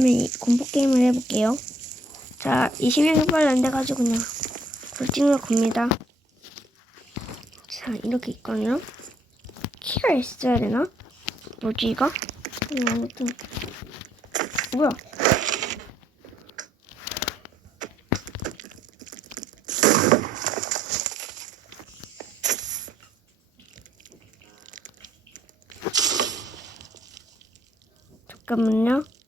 그러면 이 공포 게임을 해볼게요. 자, 20명이 빨리 안 돼가지고 그냥 불 찍는 겁니다. 자, 이렇게 있거든요. 키가 있어야 되나? 뭐지 이거? 음, 아무튼 뭐야? 잠깐만요.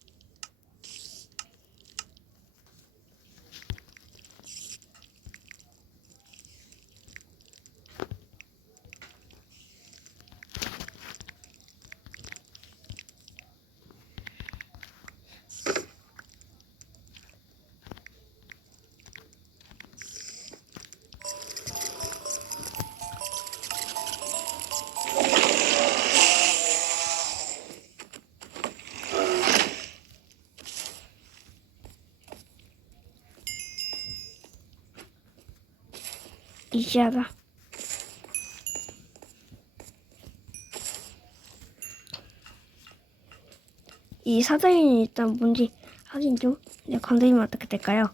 이시하다. 이 사장님이 일단 뭔지 확인 좀. 네, 건드리면 어떻게 될까요?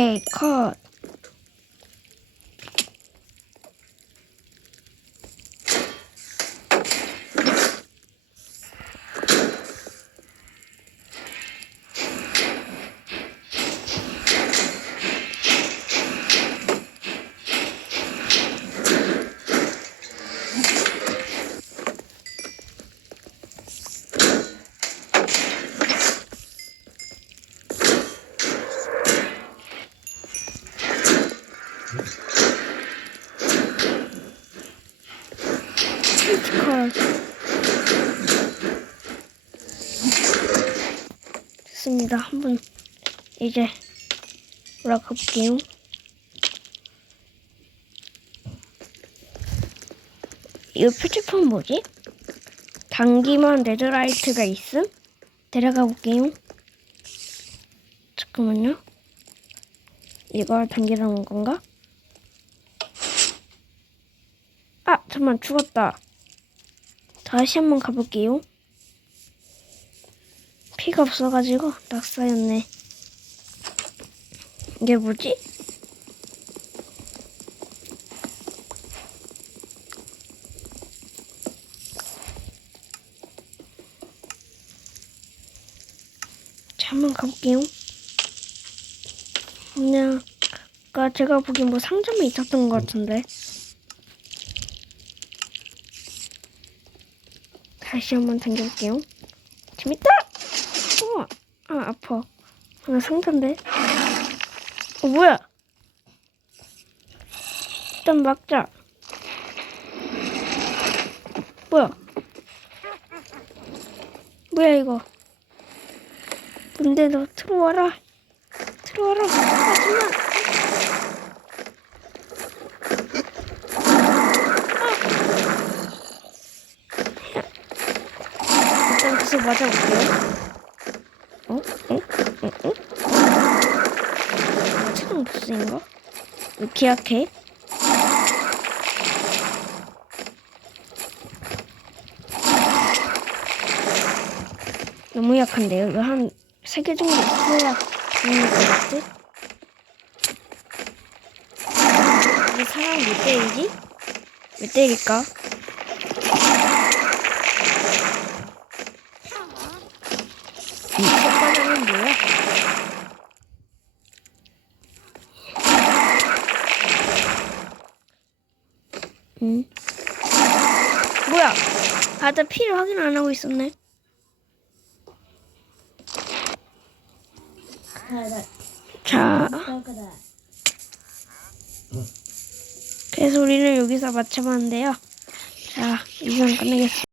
แขกคอด 됐습니다. 한번 이제 올라가 볼게요. 이거 표지판 뭐지? 단기만 레드라이트가 있음? 데려가 볼게요. 잠깐만요. 이거 단기라는 건가? 아, 잠만 죽었다. 다시 한번 가볼게요. 피가 없어가지고 낙사였네. 이게 뭐지? 자, 한번 가볼게요. 그냥 아까 제가 보기엔 뭐 상점에 있었던 것 같은데. 다시 한번 당겨볼게요. 재밌다! 우와! 아, 아파. 하나 상자인데? 어, 뭐야? 일단 막자. 뭐야? 뭐야, 이거? 근데 너 들어와라. 들어와라. 계속 맞아볼게요. 어? 어? 어? 어? 체중 보스인가? 왜 이렇게 약해? 너무 약한데요? 이거 한세개 정도 있어야 되는 것 같지? 이 사람 몇 대이지? 몇 대일까? 이 색깔은 뭐야? 응? 뭐야? 아, 나 피를 확인 안 하고 있었네. 자, 그래. 그래서 우리는 여기서 맞춰봤는데요. 자, 이상 끝내겠습니다.